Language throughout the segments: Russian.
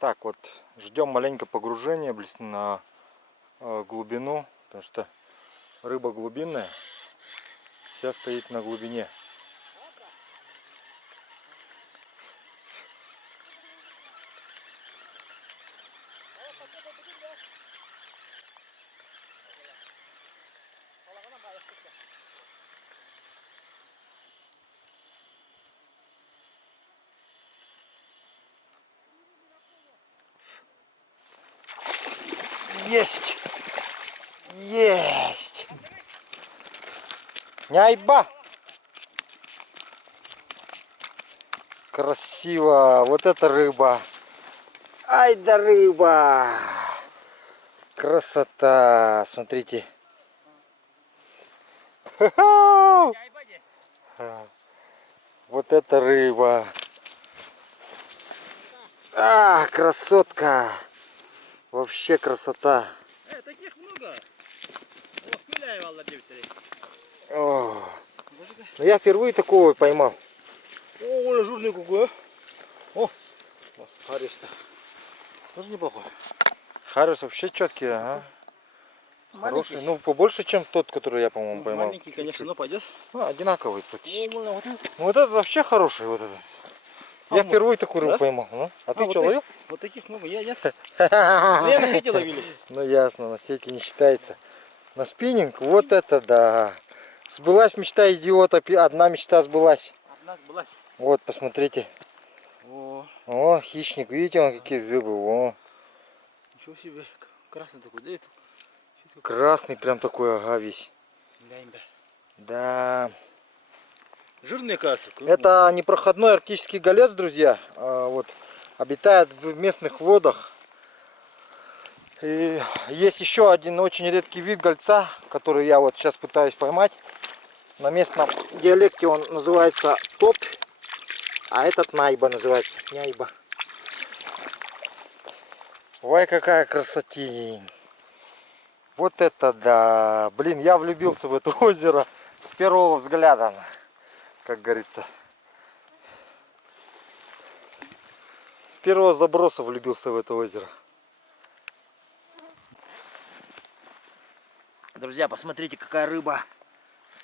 Так вот, ждем маленько погружения на глубину, потому что рыба глубинная, вся стоит на глубине. Есть! Есть! Няйба! Красиво! Вот это рыба! Ай да рыба! Красота! Смотрите! Вот это рыба! А, красотка! Вообще красота! Таких много! О, ну я впервые такого поймал. О, жирный какой, а? О, Харис-то. Тоже неплохой. Харис вообще четкий, ага. Хороший. Ну, побольше, чем тот, который я, по-моему, Ну, поймал. маленький, конечно, но пойдет. Ну, одинаковый практически. О, вот это. Ну, вот этот вообще хороший. Вот этот. А, Я вот. впервые такую рыбу Да? поймал. Ну, а ты вот что, так- ловил? Вот таких много. Я нет. Ну, я на сети ловили. Ну, ясно, на сети не считается. На спиннинг? Вот это да. Сбылась мечта идиота. Одна мечта сбылась. Одна сбылась. Вот, посмотрите. О, О, хищник. Видите, он какие зубы. О, ничего себе. Красный такой, да? Это? красный прям такой, ага, весь. Ляньба. Да. Жирный, кажется. Это непроходной арктический голец, друзья. Вот, обитает в местных водах. И есть еще один очень редкий вид гольца, который я вот сейчас пытаюсь поймать. На местном диалекте он называется топ, а этот найба называется. Няйба. Ой, какая красотень. Вот это да. Блин, я влюбился в это озеро с первого взгляда, как говорится. С первого заброса влюбился в это озеро. Друзья, посмотрите, какая рыба.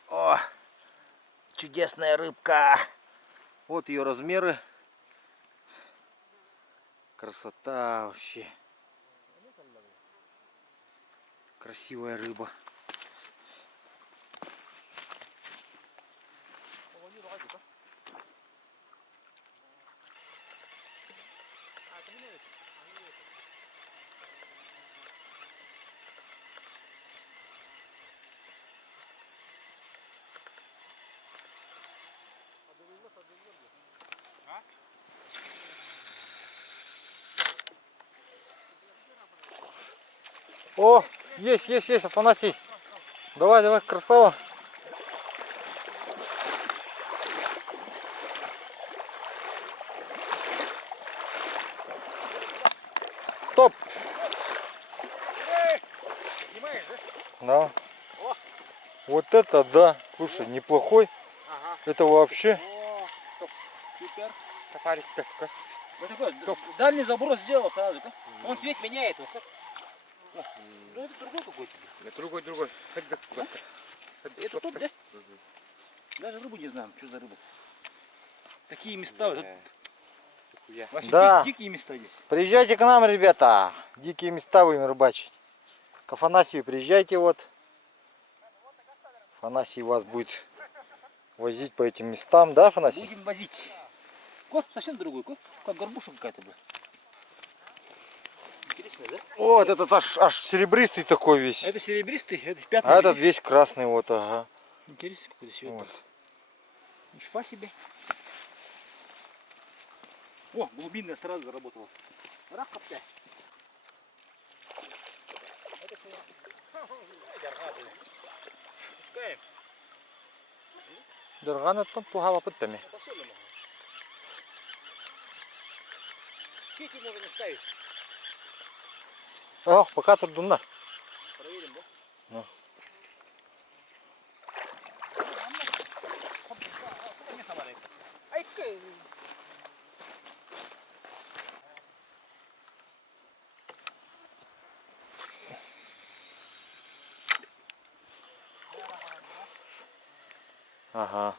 О, чудесная рыбка. Вот ее размеры. Красота вообще. Красивая рыба. О, есть, Афанасий. Давай, красава. Топ. Снимаешь, да? Да. Вот это да. Слушай, неплохой. Ага. Это вообще. О, супер. Сафари. Вот такой дальний заброс сделал сразу, да? Он цвет меняет. Вот так. О, ну это другой какой-то. Это другой. Это топ, да? Даже рыбу не знаю, что за рыба. Такие места. Вот, вообще Да. дикие места здесь. Приезжайте к нам, ребята. Дикие места будем рыбачить. К Афанасию приезжайте вот. Афанасий вас будет возить по этим местам, да, Афанасий? Будем возить. Кот совсем другой, кот. Как горбуша какая-то была. Интересно, да? Вот этот аж серебристый такой весь. Это серебристый, это пятна. А этот весь красный, вот, ага. Интересно, какой-то цвет. Вот. Нифига себе. О, глубинная сразу заработала. Рак-копля. Пускаем. Дергана там тугава пыттами. Сети можно не ставить. О, пока турдунна. Проверим, да? Ну. Ага.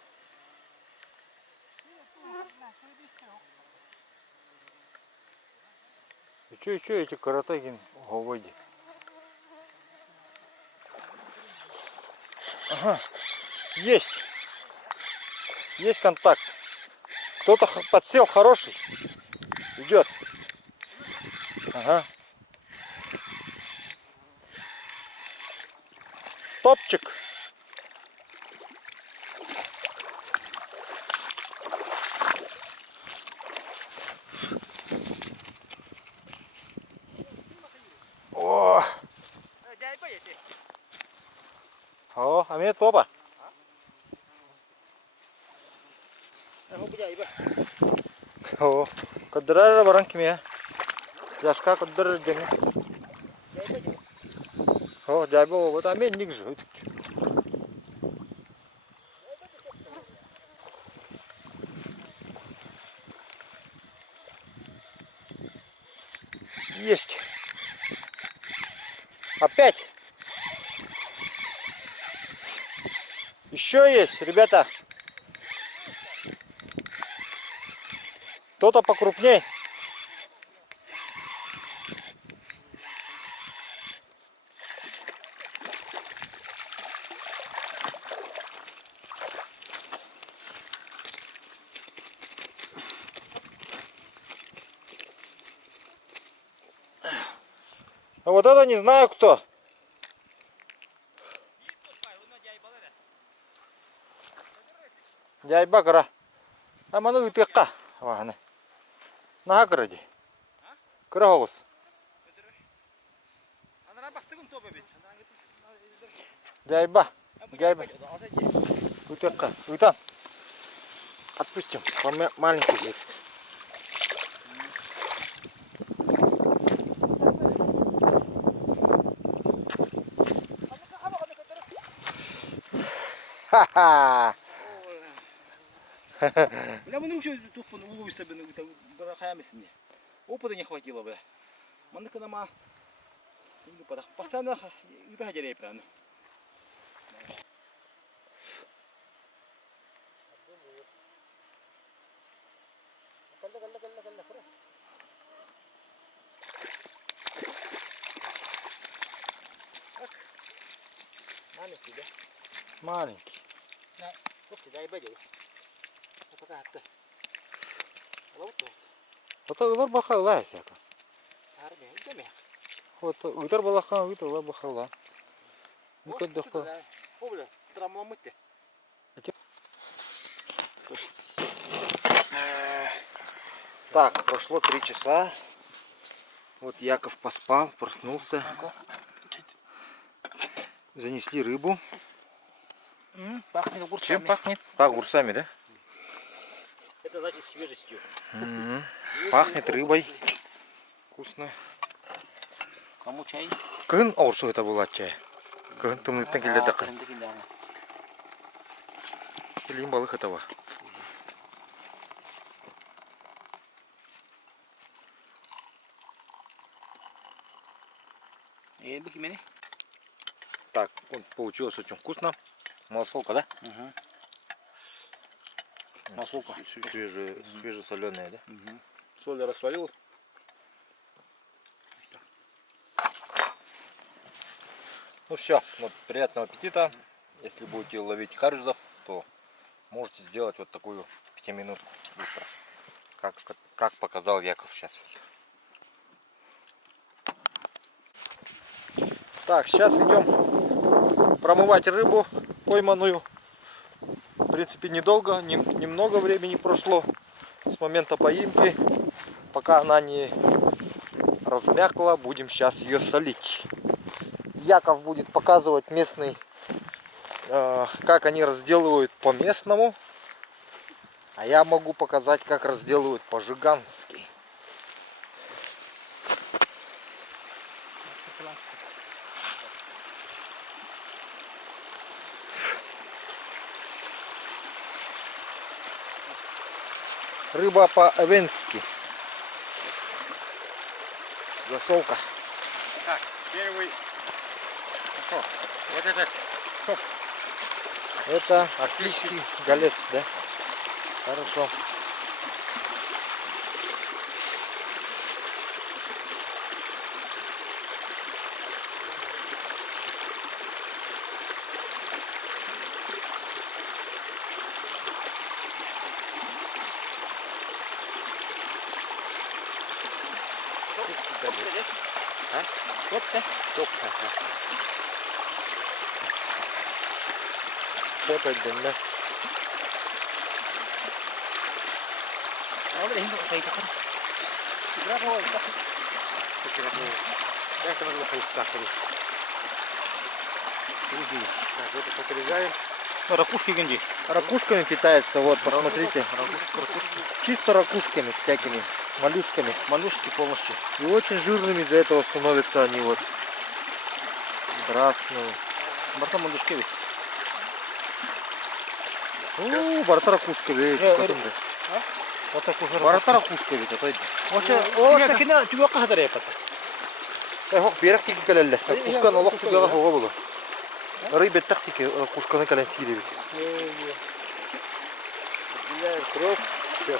И чё, эти каратегин говоди. Ага. Есть контакт. Кто-то подсел хороший. Идет. Ага. Топчик. О, о, а мне топа. О, коддырар баран кимия. Яшка коддырар денге. О, дябо, вот а мен ник же. Есть. Опять. Еще есть, ребята. Кто-то покрупней. А вот это не знаю кто. Дяйба кара. А ману итекка. Вахне. Наха кради. Крагос. Дяйба. Дяйба. Итекка. Итан. Отпустим. Маленький зверь. Ха-ха. Бля, мы ничего тупо уловить себе, барахаемся мне. Опыта не хватило, бля. Манка нама. Постоянно это деревья прямо. Маленький, да? Маленький. Дай бедил. Пока ты. Вот удар бахала всяко. Армия, идем. Вот удар балаха, удар бахала. Ну как даха. Побля, травма мыты. Так, прошло 3 часа. Вот Яков поспал, проснулся. Занесли рыбу. Пахнет огурцами. Чем пахнет? Огурцами, да? Это значит свежестью. Пахнет рыбой. Вкусно. Кому чай? Кын аурсу это была чай. Кын тымлыктан келди дакы. Илим балык этого. Так, вот получилось очень вкусно. Малосолка, да? Угу. Маслука. Свежесоленая, да? Угу. Соль растворил. Ну все, вот, приятного аппетита. Если будете ловить харюзов, то можете сделать вот такую 5-минутку быстро. Как показал Яков сейчас. Так, сейчас идем промывать рыбу пойманную. В принципе, недолго, немного времени прошло с момента поимки. Пока она не размякла, будем сейчас ее солить. Яков будет показывать местный, как они разделывают по-местному. А я могу показать, как разделывают по-жигански. Рыба по-эвенски. Засолка. Так, первый. Ну что, вот этот соп. Это арктический голец, да? Хорошо. Сепать дымно. Так, это отрезаем. Ракушки генди. Ракушками питается, вот, посмотрите. Чисто ракушками всякими, моллюсками. Моллюски полностью. И очень жирными из-за этого становятся они вот красные. Борта моллюски ведь. Борта ракушка ведь. Вот так уже. Борта ракушка ведь, это. Вот так и на тебя кадры это. Хок берек тики келелле. Ракушка nolok тугага хога болу. Рыбе тактики кушканы кален силебит. Отделяем кровь. Все.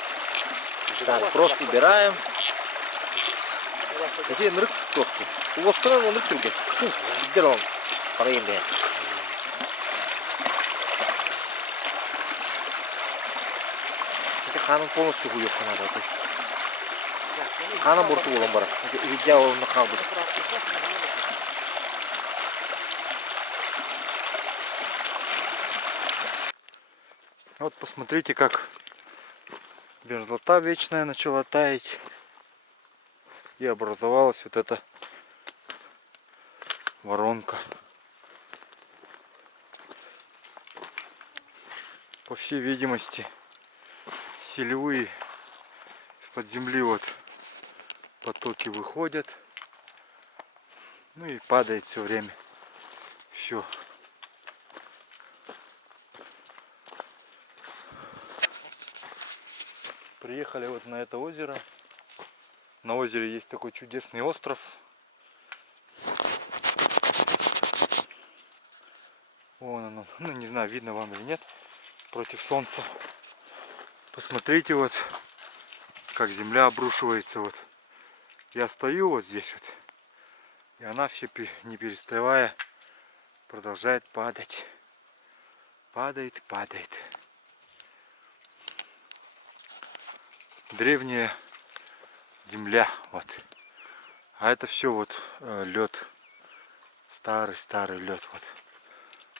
Так, просто убираем. Где нырк топки? У вас кровь он нырк. Берем. Проедем. Ханым полностью хуёвка надо. Хана борту улам бара. Видео он нахал будет. Вот посмотрите, как мерзлота вечная начала таять. И образовалась вот эта воронка. По всей видимости, селевые из-под земли вот потоки выходят. Ну и падает все время. Все. Приехали вот на это озеро. На озере есть такой чудесный остров. Вон оно. Ну не знаю, видно вам или нет. Против солнца. Посмотрите вот, как земля обрушивается. Вот. Я стою вот здесь вот. И она все не переставая продолжает падать. Падает, падает. Древняя земля. Вот. А это все вот лед. Старый лед. Вот.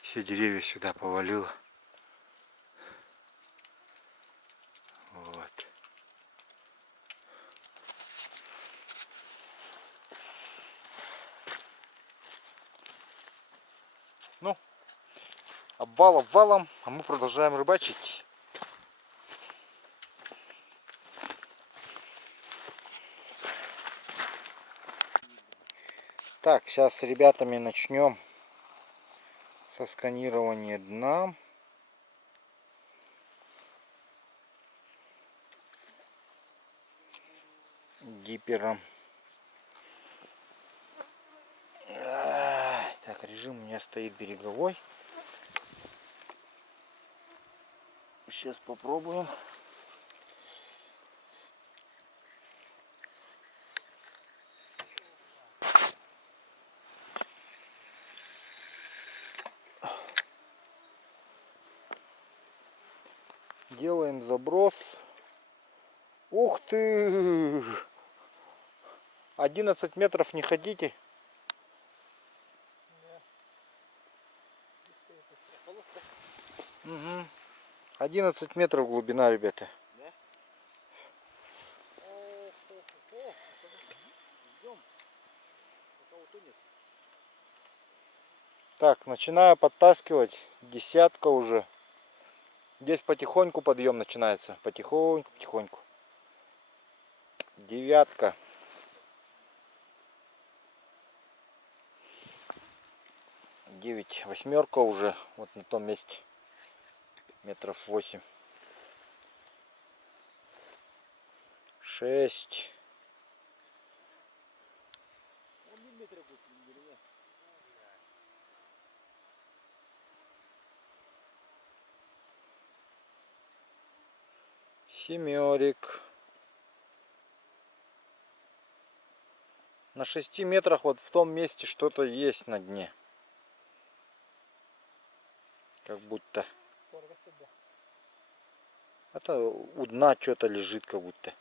Все деревья сюда повалило. Вот. Ну, обвал обвалом, а мы продолжаем рыбачить. Так, сейчас с ребятами начнем со сканирования дна. Гипером. Так, режим у меня стоит береговой. Сейчас попробуем. Делаем заброс. Ух ты! 11 метров не ходите. Угу. 11 метров глубина, ребята. Так, начинаю подтаскивать. Десятка уже. Здесь потихоньку подъем начинается. Потихоньку. Девятка. 9, восьмерка уже. Вот на том месте. Метров 8. 6. Семерик. На 6 метрах вот в том месте что-то есть на дне. Как будто. Это у дна что-то лежит, как будто.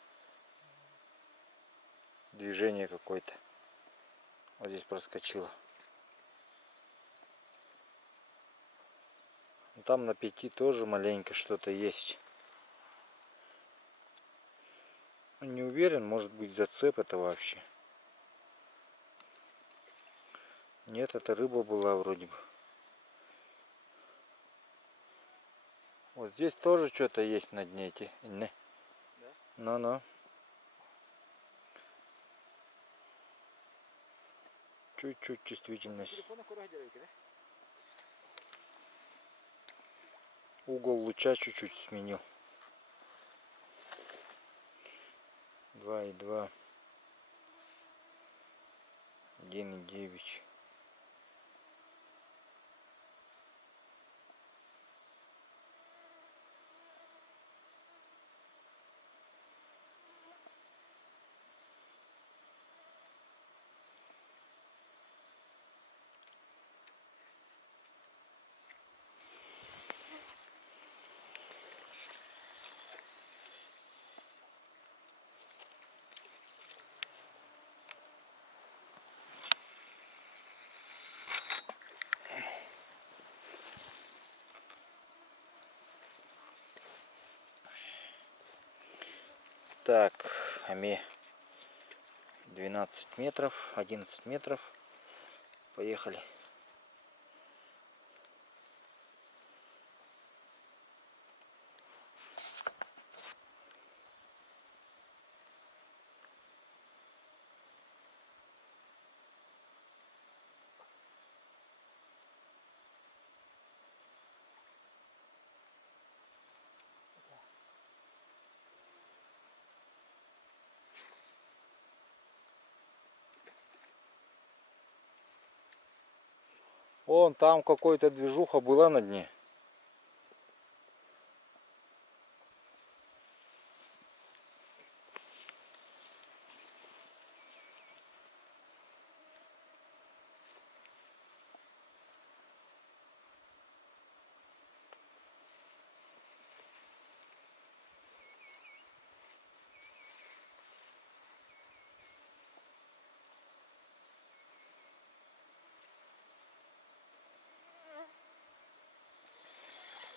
Движение какое-то. Вот здесь проскочило. Там на 5 тоже маленько что-то есть. Не уверен, может быть зацеп это вообще. Нет, это рыба была вроде бы. Вот здесь тоже что-то есть на дне. Не. Ну-ну. Чуть-чуть чувствительность. Угол луча чуть-чуть сменил. 2,2. 1,9. Так, ами 12 метров, 11 метров. Поехали. Вон там какой-то движуха была на дне.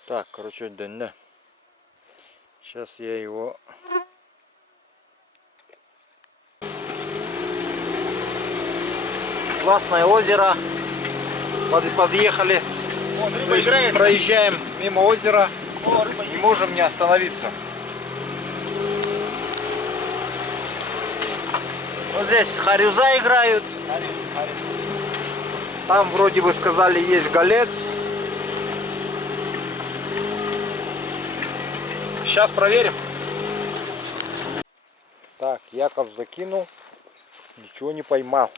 Так, короче, да. Сейчас я его... Классное озеро. Подъехали. Вон, рыба играет. Проезжаем мимо озера. О, рыба Не есть. можем не остановиться. Вот здесь харюза играют. Там вроде бы сказали есть голец. Сейчас проверим. Так, Яков закинул. Ничего не поймал.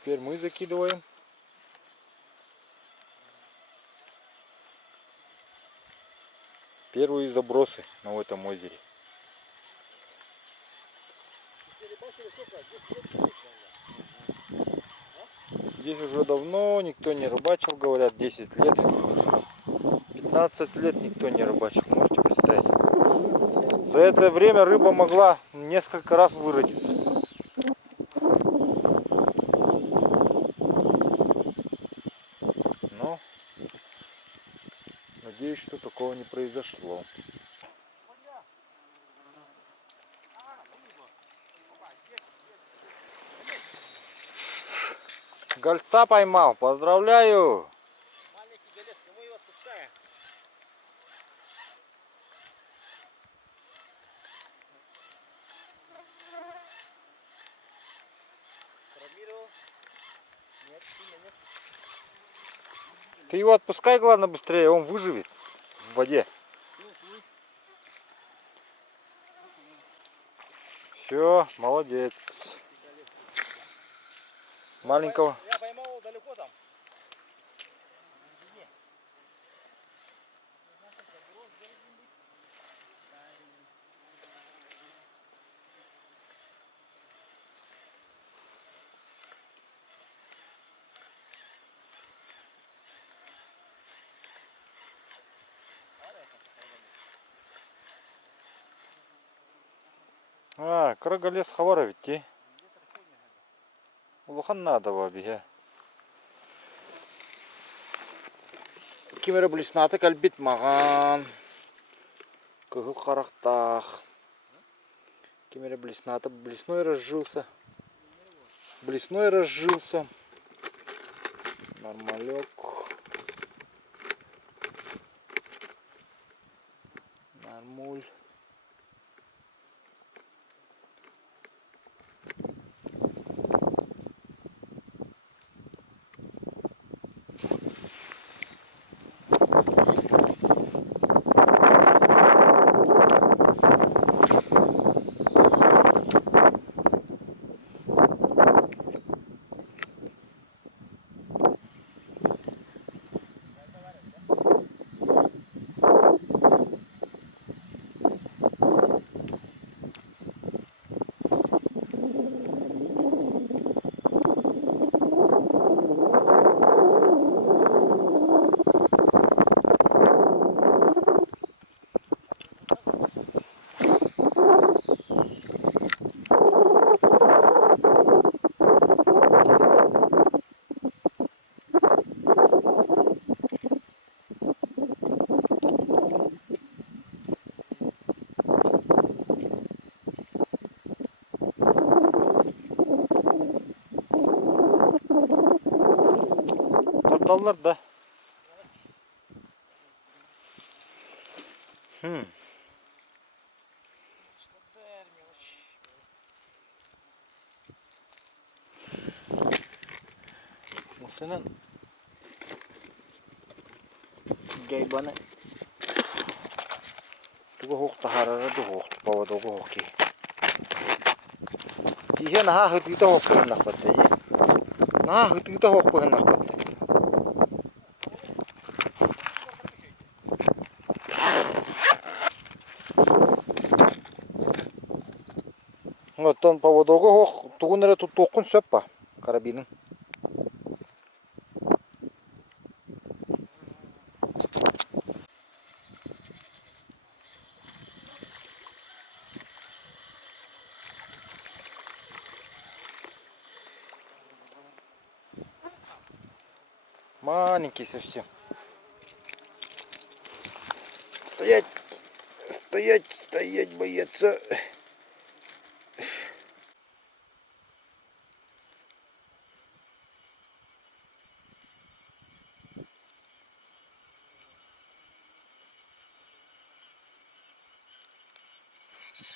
Теперь мы закидываем. Первые забросы на этом озере. Здесь уже давно никто не рыбачил, говорят, 10 лет. 15 лет никто не рыбачил, можете представить. За это время рыба могла несколько раз выродиться. Но надеюсь, что такого не произошло. Гольца поймал, поздравляю! Маленький голец, мы его отпускаем. Травмировал? Нет, сильно нет. Ты его отпускай, главное, быстрее, он выживет в воде. Все, молодец. Маленького. Я поймал его далеко там. Кыргылес хабар битти. Улахан надо биге. Кимере блеснаты кальбит маган. Кыгыл карактах. Кимере блеснаты, блесной разжился. Блесной разжился. Нормалек. Нормуль. Dallar da. Bu senin Jaybani tugu hokta harara du hokta pava dugu hoki. Ihe naha hutita hokpa hennak patte. Naha hutita hokpa hennak patte. Оттон пава dugu hok tugunere tutukun söppa karabinin. Маленький совсем. Стоять, стоять, стоять, бояться.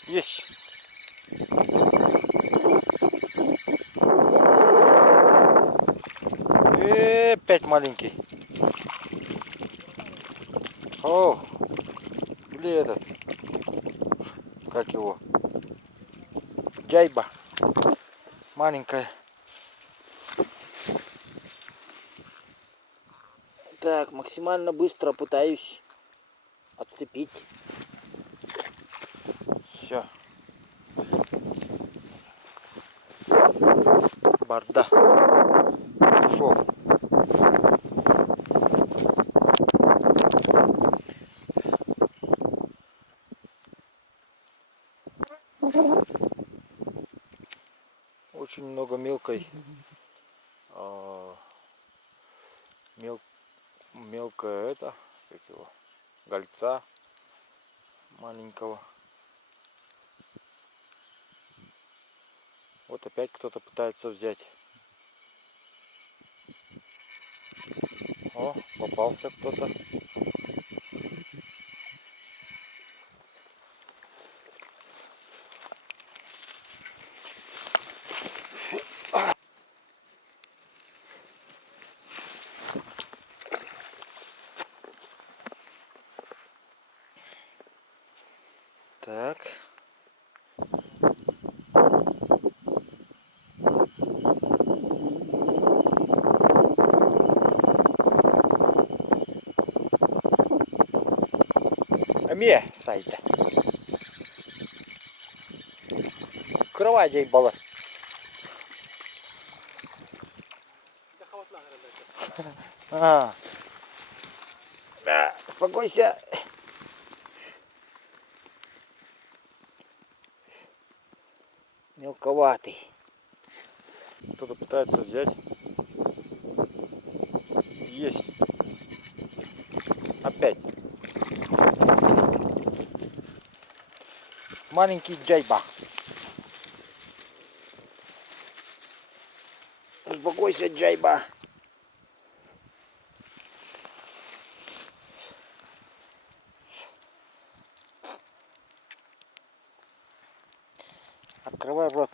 Есть. Опять маленький. О, или этот, как его, джайба, маленькая. Так, максимально быстро пытаюсь отцепить. Все. Барда. Ушел. Очень много мелкой, мелкое это, как его, гольца маленького. Вот опять кто-то пытается взять. О, попался кто-то. Так. Аме сайта. Кровать Джайбала. А. Да, успокойся. Мелковатый. Кто-то пытается взять. Есть. Опять. Маленький джайба. Успокойся, джайба. Открывай рот.